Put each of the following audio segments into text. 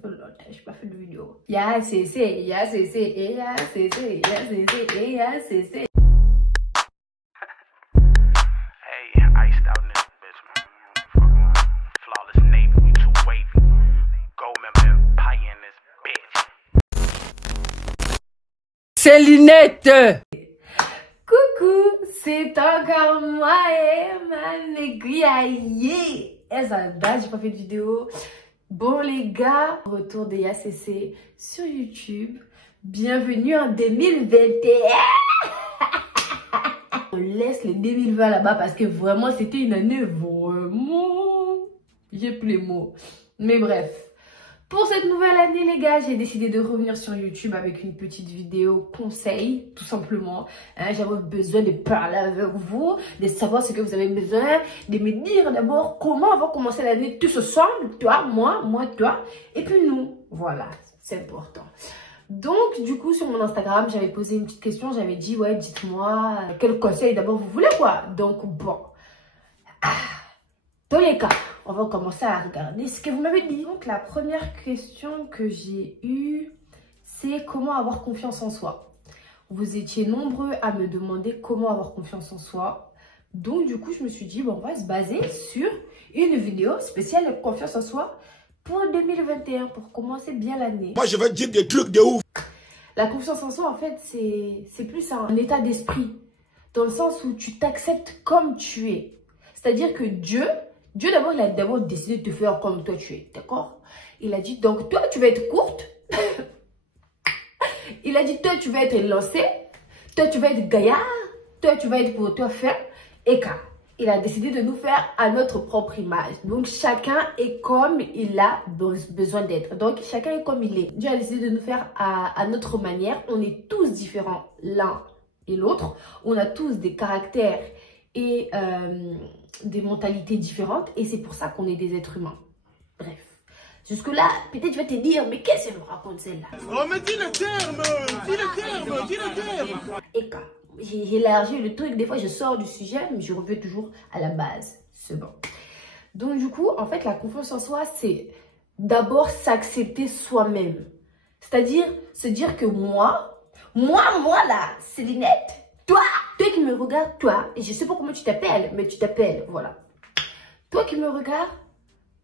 fait longtemps, je n'ai pas fait de vidéo. Ya CC, ya CC, et ya CC, ya CC, et ya CC. Hey, iced out in this bitch, man. Fucking flawless navy, we too wavy. Goldman pie in this bitch. C'est Linette! Coucou, c'est encore moi et ma négriaillée. Et ça date, j'ai pas fait de vidéo. Bon les gars, retour des ACC sur YouTube. Bienvenue en 2021. On laisse les 2020 là-bas parce que vraiment c'était une année vraiment... J'ai plus les mots. Mais bref. Pour cette nouvelle année les gars, j'ai décidé de revenir sur YouTube avec une petite vidéo conseil, tout simplement. J'avais besoin de parler avec vous, de savoir ce que vous avez besoin, de me dire d'abord comment on va commencer l'année tous ensemble, toi, moi, toi, et puis nous. Voilà, c'est important. Donc du coup sur mon Instagram, j'avais posé une petite question, j'avais dit ouais dites-moi quel conseil d'abord vous voulez quoi. Donc bon, dans les cas, on va commencer à regarder ce que vous m'avez dit. Donc la première question que j'ai eue, c'est comment avoir confiance en soi. Vous étiez nombreux à me demander comment avoir confiance en soi. Donc du coup, je me suis dit, bon, on va se baser sur une vidéo spéciale confiance en soi pour 2021, pour commencer bien l'année. Moi, je vais te dire des trucs de ouf. La confiance en soi, en fait, c'est plus un état d'esprit. Dans le sens où tu t'acceptes comme tu es. C'est-à-dire que Dieu d'abord, il a d'abord décidé de te faire comme toi tu es, d'accord? Il a dit, donc toi, tu vas être courte. Il a dit, toi, tu vas être lancée. Toi, tu vas être gaillard. Toi, tu vas être pour toi faire. Et car, il a décidé de nous faire à notre propre image. Donc, chacun est comme il a besoin d'être. Donc, chacun est comme il est. Dieu a décidé de nous faire à notre manière. On est tous différents l'un et l'autre. On a tous des caractères et des mentalités différentes et c'est pour ça qu'on est des êtres humains. Bref, jusque là peut-être tu vas te dire mais qu'est-ce qu'elle nous raconte celle-là? Oh mais dis le terme, dis le terme, dis le terme. Et quand j'ai élargi le truc, des fois je sors du sujet mais je reviens toujours à la base, c'est bon. Donc du coup en fait la confiance en soi c'est d'abord s'accepter soi-même, c'est-à-dire se dire que moi là c'est Linette. Toi qui me regardes, toi, et je sais pas comment tu t'appelles, mais tu t'appelles, voilà. Toi qui me regardes,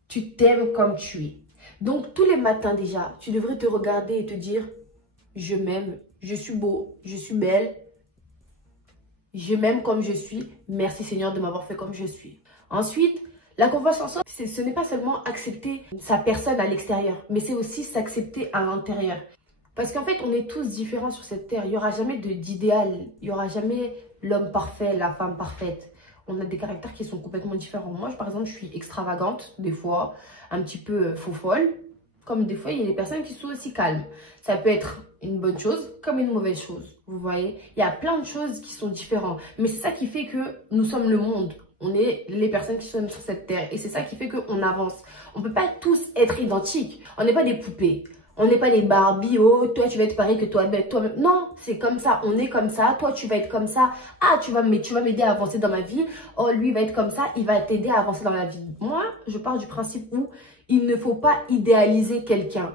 tu t'aimes comme tu es. Donc, tous les matins déjà, tu devrais te regarder et te dire, je m'aime, je suis beau, je suis belle, je m'aime comme je suis, merci Seigneur de m'avoir fait comme je suis. Ensuite, la confiance en soi, ce n'est pas seulement accepter sa personne à l'extérieur, mais c'est aussi s'accepter à l'intérieur. Parce qu'en fait, on est tous différents sur cette terre. Il n'y aura jamais d'idéal. Il n'y aura jamais l'homme parfait, la femme parfaite. On a des caractères qui sont complètement différents. Moi, par exemple, je suis extravagante, des fois, un petit peu faux-folle. Comme des fois, il y a des personnes qui sont aussi calmes. Ça peut être une bonne chose comme une mauvaise chose. Vous voyez, il y a plein de choses qui sont différentes. Mais c'est ça qui fait que nous sommes le monde. On est les personnes qui sont sur cette terre. Et c'est ça qui fait qu'on avance. On ne peut pas tous être identiques. On n'est pas des poupées. On n'est pas des Barbie, oh, toi tu vas être pareil que toi-même. Non, c'est comme ça, on est comme ça, toi tu vas être comme ça. Ah, tu vas m'aider à avancer dans ma vie. Oh, lui va être comme ça, il va t'aider à avancer dans la vie. Moi, je pars du principe où il ne faut pas idéaliser quelqu'un.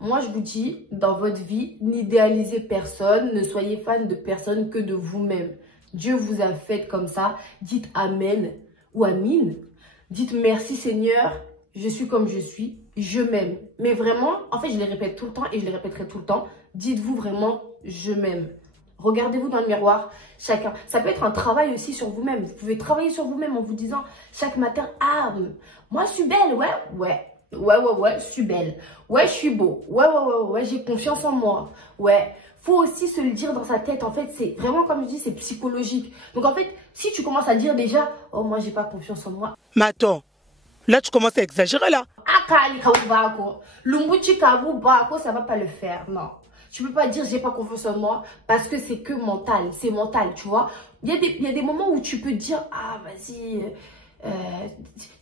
Moi, je vous dis, dans votre vie, n'idéalisez personne, ne soyez fan de personne que de vous-même. Dieu vous a fait comme ça. Dites Amen ou Amin. Dites merci Seigneur, je suis comme je suis. Je m'aime. Mais vraiment, en fait, je les répète tout le temps et je les répéterai tout le temps. Dites-vous vraiment, je m'aime. Regardez-vous dans le miroir, chacun. Ça peut être un travail aussi sur vous-même. Vous pouvez travailler sur vous-même en vous disant chaque matin, ah, moi, je suis belle, ouais, je suis belle. Ouais, je suis beau. Ouais, j'ai confiance en moi. Ouais. Faut aussi se le dire dans sa tête. En fait, c'est vraiment, comme je dis, c'est psychologique. Donc, en fait, si tu commences à dire déjà, oh, moi, j'ai pas confiance en moi. Mais attends, là, tu commences à exagérer, là. Ça va pas le faire, non. Tu peux pas dire j'ai pas confiance en moi parce que c'est que mental, c'est mental, tu vois. Il y a des moments où tu peux dire ah vas-y,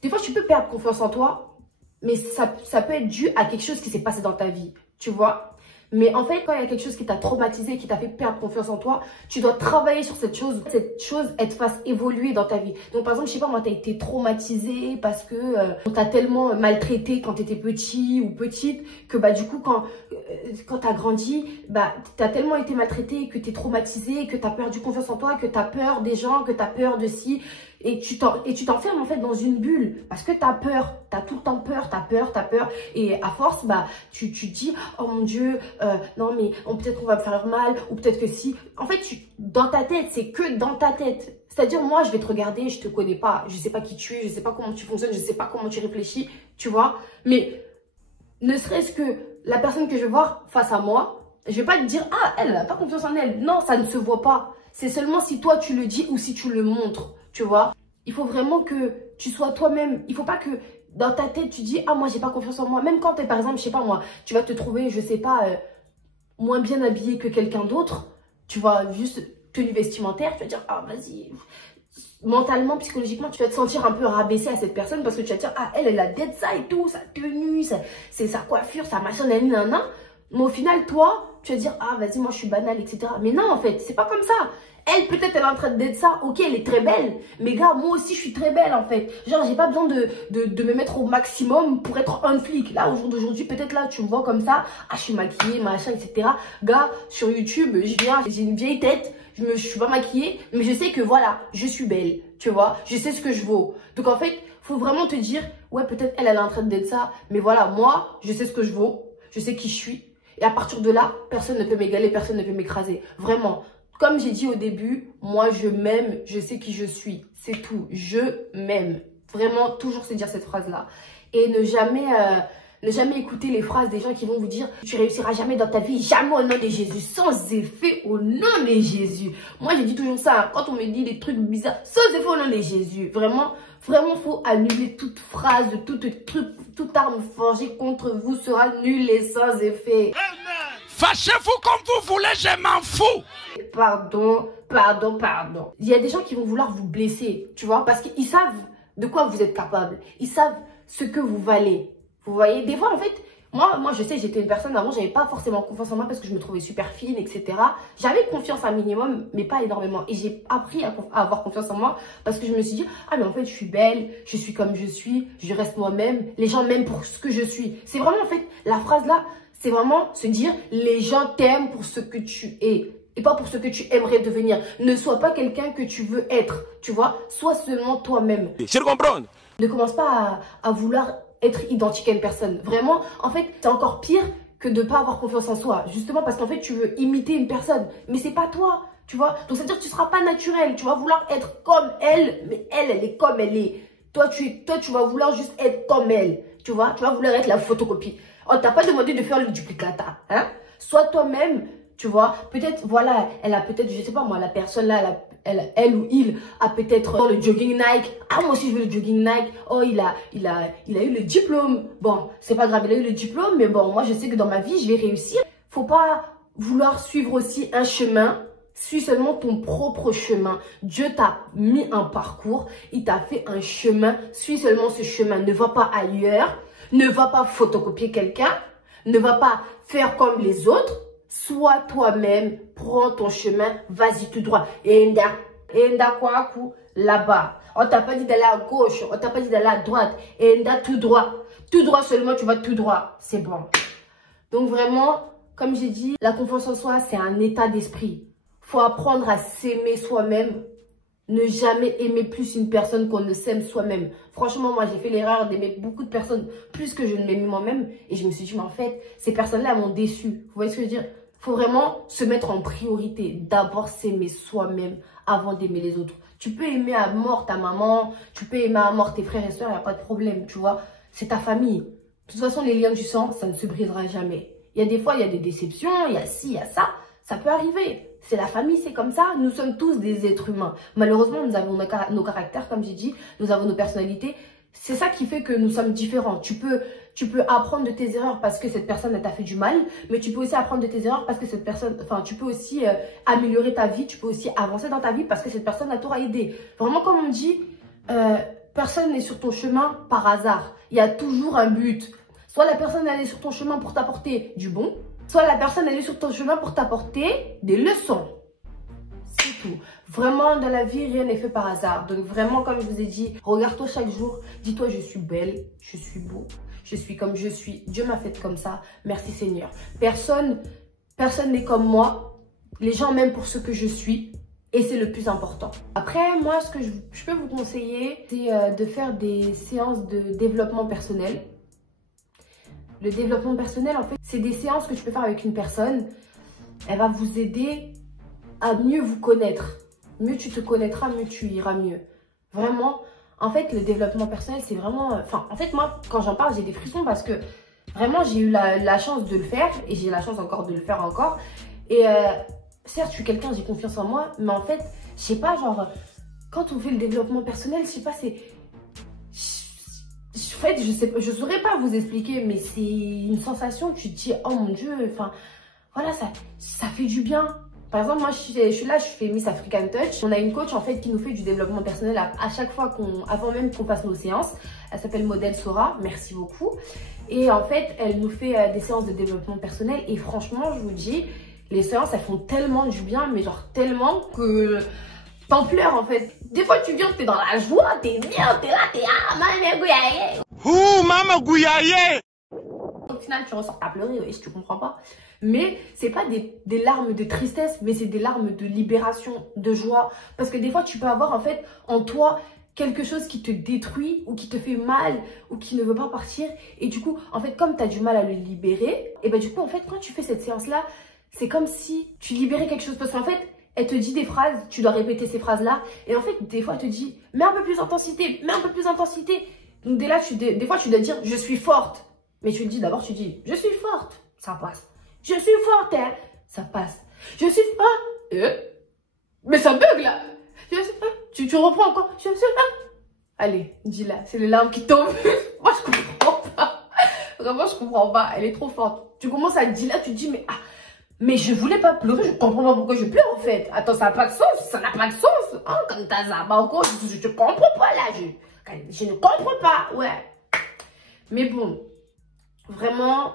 des fois tu peux perdre confiance en toi, mais ça peut être dû à quelque chose qui s'est passé dans ta vie, tu vois. Mais en fait, quand il y a quelque chose qui t'a traumatisé, qui t'a fait perdre confiance en toi, tu dois travailler sur cette chose, elle te fasse évoluer dans ta vie. Donc par exemple, je sais pas, moi, t'as été traumatisé parce que on t'a tellement maltraité quand t'étais petit ou petite que bah du coup, quand t'as grandi, bah t'as tellement été maltraité que t'es traumatisé, que t'as perdu confiance en toi, que t'as peur des gens, que t'as peur de ci. Et tu t'enfermes en fait dans une bulle parce que t'as peur, t'as tout le temps peur, t'as peur. Et à force, bah, tu te dis, oh mon Dieu, non mais peut-être qu'on va me faire mal ou peut-être que si. En fait, dans ta tête, c'est que dans ta tête. C'est-à-dire, moi, je vais te regarder, je te connais pas, je sais pas qui tu es, je sais pas comment tu fonctionnes, je sais pas comment tu réfléchis, tu vois. Mais ne serait-ce que la personne que je vais voir face à moi, je vais pas te dire, ah, elle n'a pas confiance en elle. Non, ça ne se voit pas. C'est seulement si toi, tu le dis ou si tu le montres. Tu vois, il faut vraiment que tu sois toi-même. Il faut pas que dans ta tête, tu dis, ah, moi, j'ai pas confiance en moi. Même quand tu es, par exemple, je sais pas moi, tu vas te trouver, je sais pas, moins bien habillé que quelqu'un d'autre. Tu vois, juste tenue vestimentaire, tu vas dire, ah, vas-y. Mentalement, psychologiquement, tu vas te sentir un peu rabaissé à cette personne parce que tu vas te dire, ah, elle a d'être ça et tout, sa tenue, c'est sa coiffure, sa machin, nanana. Mais au final, toi, tu vas dire, ah, vas-y, moi, je suis banale, etc. Mais non, en fait, c'est pas comme ça. Elle, peut-être, elle est en train d'être ça. Ok, elle est très belle. Mais gars, moi aussi, je suis très belle, en fait. Genre, j'ai pas besoin de me mettre au maximum pour être un flic. Là, au jour d'aujourd'hui, peut-être là, tu me vois comme ça. Ah, je suis maquillée, machin, etc. Gars, sur YouTube, j'ai une vieille tête. Je suis pas maquillée. Mais je sais que, voilà, je suis belle. Tu vois, je sais ce que je vaux. Donc, en fait, faut vraiment te dire, ouais, peut-être elle est en train d'être ça. Mais voilà, moi, je sais ce que je vaux. Je sais qui je suis. Et à partir de là, personne ne peut m'égaler, personne ne peut m'écraser. Vraiment. Comme j'ai dit au début, moi je m'aime, je sais qui je suis. C'est tout. Je m'aime. Vraiment, toujours se dire cette phrase-là. Et ne jamais écouter les phrases des gens qui vont vous dire « Tu réussiras jamais dans ta vie, jamais au nom de Jésus. » Sans effet au nom de Jésus. Moi, j'ai dit toujours ça. Quand on me dit des trucs bizarres, sans effet au nom de Jésus. Vraiment, faut annuler toute phrase, toute arme forgée contre vous sera nulle et sans effet. Fâchez-vous comme vous voulez, je m'en fous. Pardon. Il y a des gens qui vont vouloir vous blesser, tu vois, parce qu'ils savent de quoi vous êtes capable. Ils savent ce que vous valez. Vous voyez, des fois, en fait, moi, je sais, j'étais une personne avant, j'avais pas forcément confiance en moi parce que je me trouvais super fine, etc. J'avais confiance un minimum, mais pas énormément. Et j'ai appris à avoir confiance en moi parce que je me suis dit, ah, mais en fait, je suis belle, je suis comme je suis, je reste moi-même, les gens m'aiment pour ce que je suis. C'est vraiment, en fait, la phrase là, c'est vraiment se dire, les gens t'aiment pour ce que tu es. Et pas pour ce que tu aimerais devenir. Ne sois pas quelqu'un que tu veux être, tu vois. Sois seulement toi-même. Je comprends. Ne commence pas à vouloir être identique à une personne. Vraiment, en fait, c'est encore pire que de ne pas avoir confiance en soi. Justement parce qu'en fait, tu veux imiter une personne. Mais c'est pas toi, tu vois. Donc, ça veut dire que tu ne seras pas naturel. Tu vas vouloir être comme elle, mais elle est comme elle est. Toi, tu vas vouloir juste être comme elle. Tu vois, tu vas vouloir être la photocopie. On t'a pas demandé de faire le duplicata, hein. Sois toi-même. Tu vois, peut-être, voilà, elle a peut-être, je sais pas moi, la personne là, elle ou il a peut-être le jogging Nike. Ah, moi aussi je veux le jogging Nike. Oh, il a eu le diplôme. Bon, c'est pas grave, il a eu le diplôme, mais bon, moi je sais que dans ma vie, je vais réussir. Faut pas vouloir suivre aussi un chemin. Suis seulement ton propre chemin. Dieu t'a mis un parcours, il t'a fait un chemin. Suis seulement ce chemin. Ne va pas ailleurs. Ne va pas photocopier quelqu'un. Ne va pas faire comme les autres. Sois toi-même, prends ton chemin, vas-y tout droit. Enda quoi, là-bas. On t'a pas dit d'aller à gauche, on t'a pas dit d'aller à droite. Enda tout droit. Tout droit seulement, tu vas tout droit. C'est bon. Donc vraiment, comme j'ai dit, la confiance en soi, c'est un état d'esprit. Faut apprendre à s'aimer soi-même. Ne jamais aimer plus une personne qu'on ne s'aime soi-même. Franchement, moi, j'ai fait l'erreur d'aimer beaucoup de personnes plus que je ne m'aimais moi-même. Et je me suis dit, mais en fait, ces personnes-là m'ont déçue. Vous voyez ce que je veux dire? Faut vraiment se mettre en priorité. D'abord, s'aimer soi-même avant d'aimer les autres. Tu peux aimer à mort ta maman, tu peux aimer à mort tes frères et soeurs, il n'y a pas de problème, tu vois. C'est ta famille. De toute façon, les liens du sang, ça ne se brisera jamais. Il y a des fois, il y a des déceptions, il y a ci, il y a ça. Ça peut arriver. C'est la famille, c'est comme ça. Nous sommes tous des êtres humains. Malheureusement, nous avons nos caractères, comme j'ai dit. Nous avons nos personnalités. C'est ça qui fait que nous sommes différents. Tu peux apprendre de tes erreurs parce que cette personne t'a fait du mal. Mais tu peux aussi apprendre de tes erreurs parce que cette personne... Enfin, tu peux aussi améliorer ta vie. Tu peux aussi avancer dans ta vie parce que cette personne t'aura aidé. Vraiment, comme on dit, personne n'est sur ton chemin par hasard. Il y a toujours un but. Soit la personne elle est sur ton chemin pour t'apporter du bon. soit la personne elle est sur ton chemin pour t'apporter des leçons. C'est tout. Vraiment, dans la vie, rien n'est fait par hasard. Donc vraiment, comme je vous ai dit, regarde-toi chaque jour. Dis-toi, je suis belle, je suis beau, je suis comme je suis. Dieu m'a faite comme ça. Merci Seigneur. Personne n'est comme moi. Les gens m'aiment pour ce que je suis. Et c'est le plus important. Après, moi, ce que je peux vous conseiller, c'est de faire des séances de développement personnel. Le développement personnel, en fait, c'est des séances que tu peux faire avec une personne. Elle va vous aider à mieux vous connaître. Mieux tu te connaîtras, mieux tu iras mieux. Vraiment, en fait, le développement personnel, c'est vraiment... Enfin, en fait, moi, quand j'en parle, j'ai des frissons parce que vraiment, j'ai eu la chance de le faire et j'ai la chance encore de le faire encore. Et certes, je suis quelqu'un, j'ai confiance en moi, mais en fait, je sais pas, genre, quand on fait le développement personnel, je sais pas, c'est... En fait, je saurais pas vous expliquer, mais c'est une sensation, tu te dis, oh mon Dieu, enfin, voilà, ça fait du bien. Par exemple, moi, je suis là, je fais Miss African Touch. On a une coach, en fait, qui nous fait du développement personnel à chaque fois avant même qu'on fasse nos séances. Elle s'appelle Modèle Sora. Merci beaucoup. Et en fait, elle nous fait des séances de développement personnel. Et franchement, je vous dis, les séances, elles font tellement du bien, mais genre tellement que t'en pleures, en fait. Des fois, tu viens, t'es dans la joie, t'es bien, t'es là, t'es maman gouyaye. Ouh, maman gouyaye. Au final, tu ressors à pleurer, oui, si tu comprends pas. Mais c'est pas des larmes de tristesse, mais c'est des larmes de libération, de joie. Parce que des fois, tu peux avoir en fait en toi quelque chose qui te détruit ou qui te fait mal ou qui ne veut pas partir. Et du coup, en fait, comme tu as du mal à le libérer, et ben du coup, en fait, quand tu fais cette séance-là, c'est comme si tu libérais quelque chose. Parce qu'en fait, elle te dit des phrases, tu dois répéter ces phrases-là. Et en fait, des fois, elle te dit, mets un peu plus d'intensité, mets un peu plus d'intensité. Donc dès là, des fois, tu dois dire, je suis forte. Mais tu le dis d'abord, tu dis, je suis forte, ça passe. Je suis forte, hein, ça passe. Je suis pas. Mais ça bug là. Je sais pas. Tu reprends encore. Je sais pas. Allez, dis-la. C'est les larmes qui tombent. Moi, je comprends pas. Vraiment, je comprends pas. Elle est trop forte. Tu commences à dire là, tu te dis, mais je voulais pas pleurer. Je comprends pas pourquoi je pleure en fait. Attends, ça n'a pas de sens. Ça n'a pas de sens. Hein, quand t'as ça, bah encore, je comprends pas là. Je ne comprends pas. Ouais. Mais bon. Vraiment,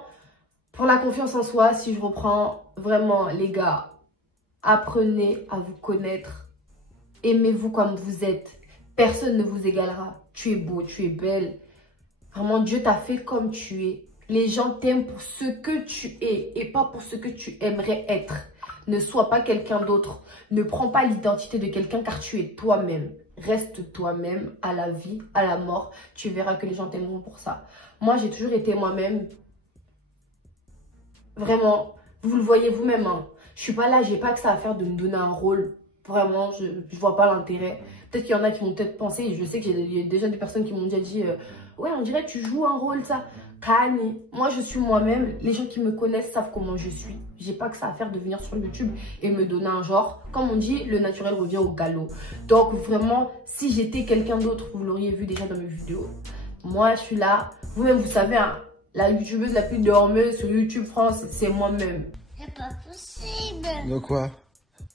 pour la confiance en soi, si je reprends, vraiment, les gars, apprenez à vous connaître. Aimez-vous comme vous êtes. Personne ne vous égalera. Tu es beau, tu es belle. Vraiment, Dieu t'a fait comme tu es. Les gens t'aiment pour ce que tu es et pas pour ce que tu aimerais être. Ne sois pas quelqu'un d'autre. Ne prends pas l'identité de quelqu'un car tu es toi-même. Reste toi-même à la vie, à la mort. Tu verras que les gens t'aimeront pour ça. Moi, j'ai toujours été moi-même. Vraiment, vous le voyez vous-même. Hein. Je suis pas là, j'ai pas que ça à faire de me donner un rôle. Vraiment, je vois pas l'intérêt. Peut-être qu'il y en a qui m'ont peut-être pensé. Je sais qu'il y a déjà des personnes qui m'ont déjà dit ouais, on dirait que tu joues un rôle, ça. Kani, moi je suis moi-même. Les gens qui me connaissent savent comment je suis. J'ai pas que ça à faire de venir sur YouTube et me donner un genre. Comme on dit, le naturel revient au galop. Donc vraiment, si j'étais quelqu'un d'autre, vous l'auriez vu déjà dans mes vidéos. Moi, je suis là. Vous-même, vous savez, hein, la youtubeuse la plus dormeuse sur YouTube France, c'est moi-même. C'est pas possible. De quoi?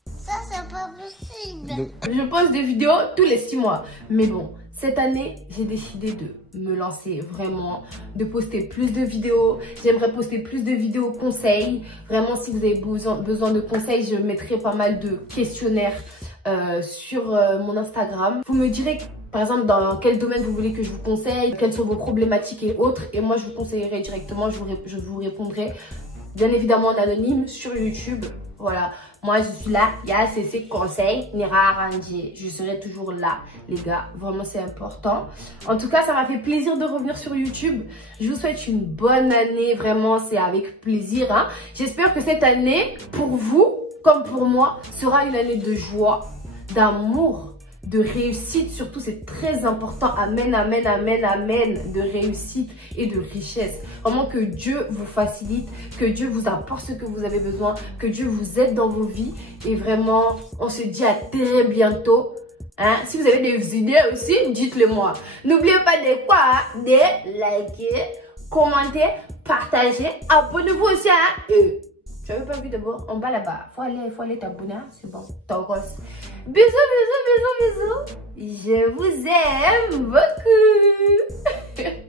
Ça, c'est pas possible. Je poste des vidéos tous les 6 mois. Mais bon, cette année, j'ai décidé de me lancer vraiment, de poster plus de vidéos. J'aimerais poster plus de vidéos conseils. Vraiment, si vous avez besoin de conseils, je mettrai pas mal de questionnaires sur mon Instagram. Vous me direz, par exemple, dans quel domaine vous voulez que je vous conseille, quelles sont vos problématiques et autres. Et moi, je vous conseillerai directement, je vous répondrai. Bien évidemment en anonyme sur YouTube. Voilà, moi je suis là, il y a CC conseils, Nira Arrangé. Je serai toujours là, les gars. Vraiment, c'est important. En tout cas, ça m'a fait plaisir de revenir sur YouTube. Je vous souhaite une bonne année. Vraiment, c'est avec plaisir. Hein. J'espère que cette année, pour vous, comme pour moi, sera une année de joie, d'amour, de réussite. Surtout, c'est très important. Amen, amen, amen, amen. De réussite et de richesse. Vraiment que Dieu vous facilite, que Dieu vous apporte ce que vous avez besoin, que Dieu vous aide dans vos vies. Et vraiment, on se dit à très bientôt. Hein? Si vous avez des idées aussi, dites-le moi. N'oubliez pas de quoi, hein? De liker, commenter, partager. Abonnez-vous aussi. Hein? Tu n'avais pas vu d'abord en bas là-bas. Faut aller t'abonner. Hein? C'est bon. T'as grosse. Bisous, bisous, bisous, bisous. Je vous aime beaucoup.